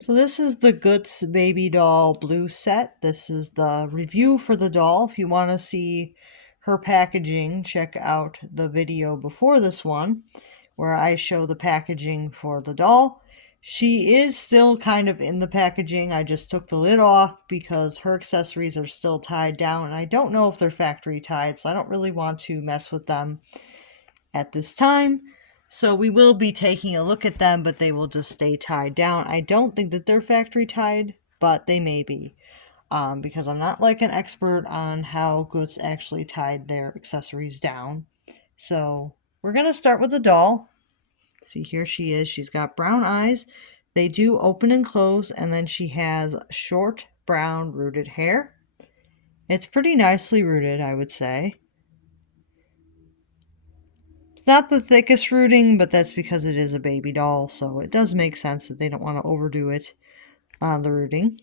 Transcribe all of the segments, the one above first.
So this is the Gotz baby doll blue set. This is the review for the doll. If you want to see her packaging, check out the video before this one where I show the packaging for the doll. She is still kind of in the packaging. I just took the lid off because her accessories are still tied down, and I don't know if they're factory tied, so I don't really want to mess with them at this time. So we will be taking a look at them, but they will just stay tied down. I don't think that they're factory tied, but they may be. Because I'm not like an expert on how Goods actually tied their accessories down. So we're going to start with the doll. See, here she is. She's got brown eyes. They do open and close, and then she has short brown rooted hair. It's pretty nicely rooted, I would say. It's not the thickest rooting, but that's because it is a baby doll, so it does make sense that they don't want to overdo it on the rooting.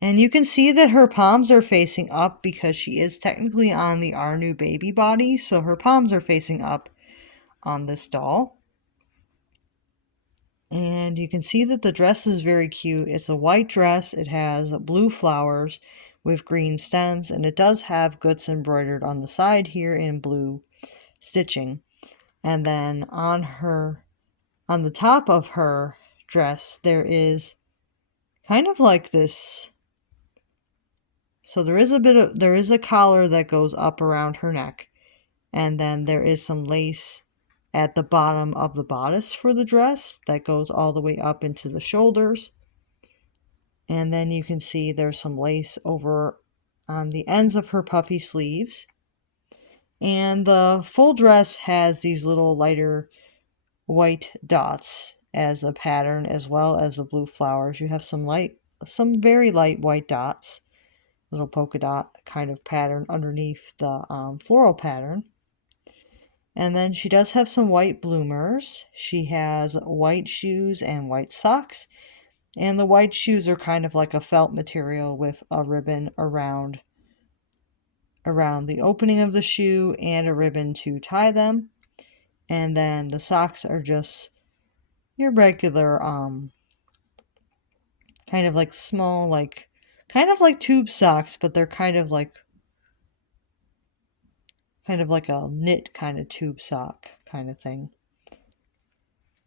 And you can see that her palms are facing up because she is technically on the Our New Baby body, so her palms are facing up on this doll. And you can see that the dress is very cute. It's a white dress. It has blue flowers with green stems, and it does have goods embroidered on the side here in blue stitching. And then on the top of her dress, there is kind of like this. So there is a collar that goes up around her neck, and then there is some lace at the bottom of the bodice for the dress that goes all the way up into the shoulders. And then you can see there's some lace over on the ends of her puffy sleeves. And the full dress has these little lighter white dots as a pattern, as well as the blue flowers. You have some very light white dots, little polka dot kind of pattern underneath the floral pattern. And then she does have some white bloomers. She has white shoes and white socks. And the white shoes are kind of like a felt material with a ribbon around the opening of the shoe and a ribbon to tie them. And then the socks are just your regular kind of like small, kind of like tube socks, but they're kind of like a knit kind of tube sock kind of thing.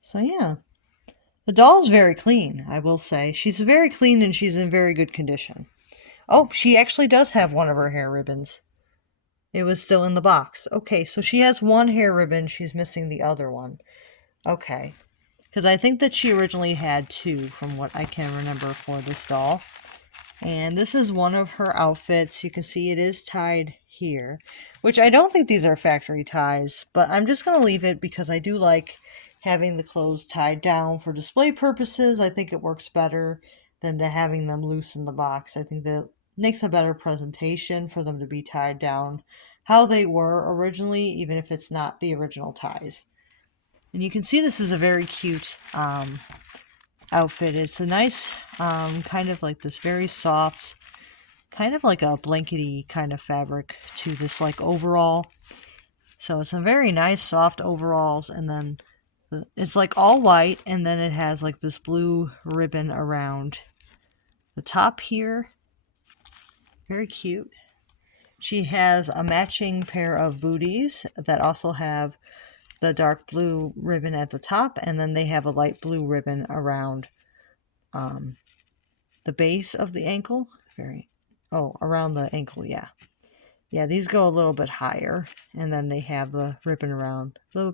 So yeah, the doll's very clean, I will say. She's very clean and she's in very good condition. Oh, she actually does have one of her hair ribbons. It was still in the box. Okay, so she has one hair ribbon. She's missing the other one. Okay. Because I think that she originally had two, from what I can remember, for this doll. And this is one of her outfits. You can see it is tied here, which I don't think these are factory ties, but I'm just going to leave it because I do like having the clothes tied down for display purposes. I think it works better than to having them loose in the box. I think that makes a better presentation for them to be tied down how they were originally, even if it's not the original ties. And you can see this is a very cute outfit. It's a nice kind of like this very soft, kind of like a blankety kind of fabric to this like overall. So it's a very nice soft overalls, and then it's like all white, and then it has like this blue ribbon around the top here. Very cute. She has a matching pair of booties that also have the dark blue ribbon at the top, and then they have a light blue ribbon around the base of the ankle. Around the ankle, yeah. Yeah, these go a little bit higher, and then they have the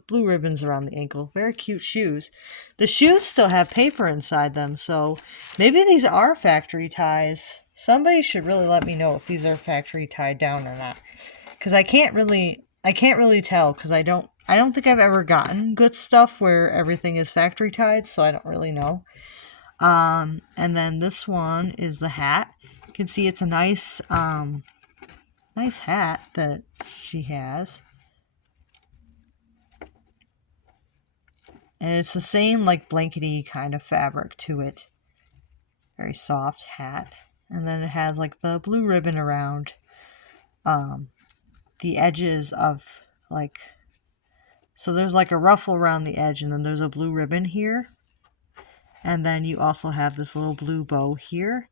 blue ribbons around the ankle. Very cute shoes. The shoes still have paper inside them, so maybe these are factory ties. Somebody should really let me know if these are factory tied down or not, because I can't really tell, because I don't think I've ever gotten good stuff where everything is factory tied, so I don't really know. And then this one is the hat. You can see it's a nice hat that she has. And it's the same like blankety kind of fabric to it. Very soft hat. And then it has like the blue ribbon around the edges of so there's like a ruffle around the edge, and then there's a blue ribbon here. And then you also have this little blue bow here.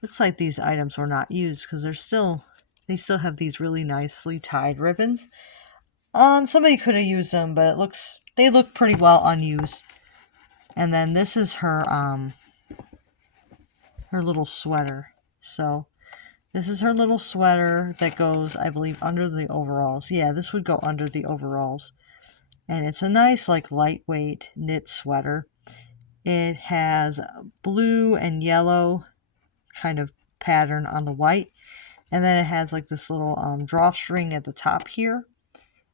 Looks like these items were not used because they still have these really nicely tied ribbons. Somebody could have used them, but they look pretty well unused. And then this is her little sweater. So this is her little sweater that goes, I believe, under the overalls. Yeah, this would go under the overalls. And it's a nice, like, lightweight knit sweater. It has blue and yellow kind of pattern on the white. And then it has, like, this little drawstring at the top here.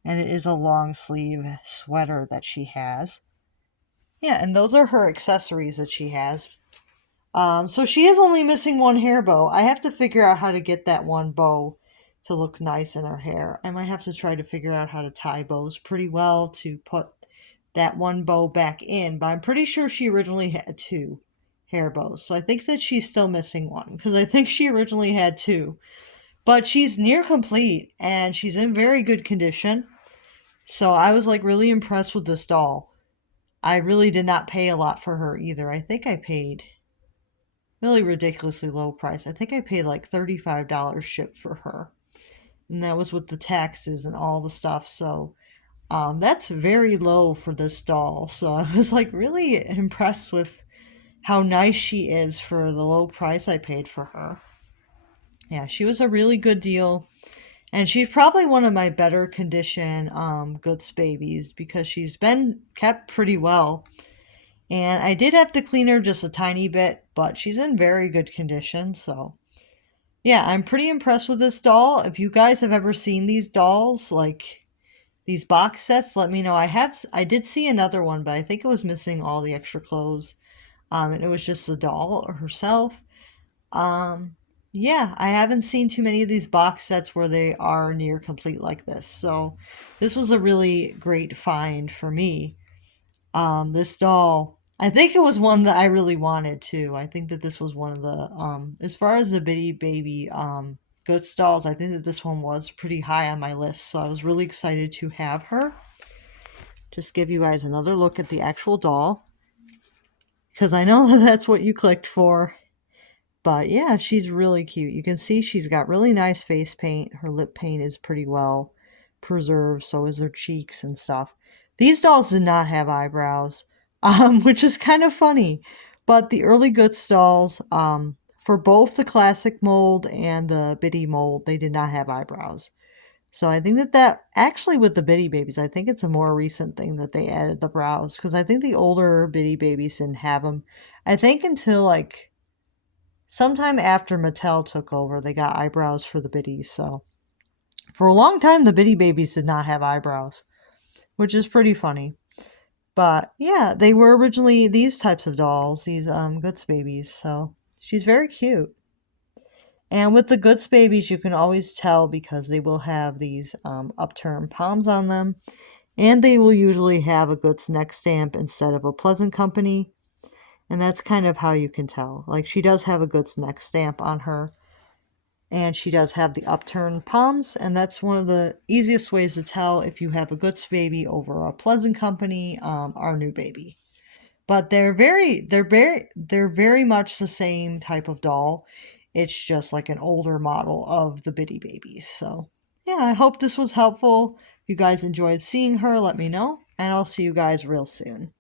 And it is a long sleeve sweater that she has. Yeah, and those are her accessories that she has. So she is only missing one hair bow. I have to figure out how to get that one bow to look nice in her hair. I might have to try to figure out how to tie bows pretty well to put that one bow back in, but I'm pretty sure she originally had two hair bows. So I think that she's still missing one because I think she originally had two. But she's near complete and she's in very good condition. So I was like really impressed with this doll. I really did not pay a lot for her either. I think I paid really ridiculously low price. I think I paid like $35 shipped for her. And that was with the taxes and all the stuff. So that's very low for this doll. So I was like really impressed with how nice she is for the low price I paid for her. Yeah, she was a really good deal. And she's probably one of my better condition Goods babies because she's been kept pretty well. And I did have to clean her just a tiny bit, but she's in very good condition. So yeah, I'm pretty impressed with this doll. If you guys have ever seen these dolls, like these box sets, let me know. I did see another one, but I think it was missing all the extra clothes. And it was just the doll herself. Yeah, I haven't seen too many of these box sets where they are near complete like this. So this was a really great find for me. This doll, I think it was one that I really wanted too. I think that this was one of the, as far as the Bitty Baby Goods dolls, I think that this one was pretty high on my list. So I was really excited to have her. Just give you guys another look at the actual doll because I know that that's what you clicked for. But yeah, she's really cute. You can see she's got really nice face paint. Her lip paint is pretty well preserved. So is her cheeks and stuff. These dolls did not have eyebrows, which is kind of funny. But the early Goods dolls, for both the classic mold and the Bitty mold, they did not have eyebrows. So I think that actually with the Bitty babies, I think it's a more recent thing that they added the brows. Because I think the older Bitty babies didn't have them. I think until like sometime after Mattel took over, they got eyebrows for the biddies. So for a long time, the Bitty babies did not have eyebrows, which is pretty funny. But yeah, they were originally these types of dolls, these Goods babies. So she's very cute. And with the Goods babies, you can always tell because they will have these upturned palms on them. And they will usually have a Goods neck stamp instead of a Pleasant Company. And that's kind of how you can tell. Like, she does have a Goods neck stamp on her. And she does have the upturned palms. And that's one of the easiest ways to tell if you have a Goods baby over a Pleasant Company or new baby. But they're very much the same type of doll. It's just like an older model of the Bitty babies. So yeah, I hope this was helpful. If you guys enjoyed seeing her, let me know. And I'll see you guys real soon.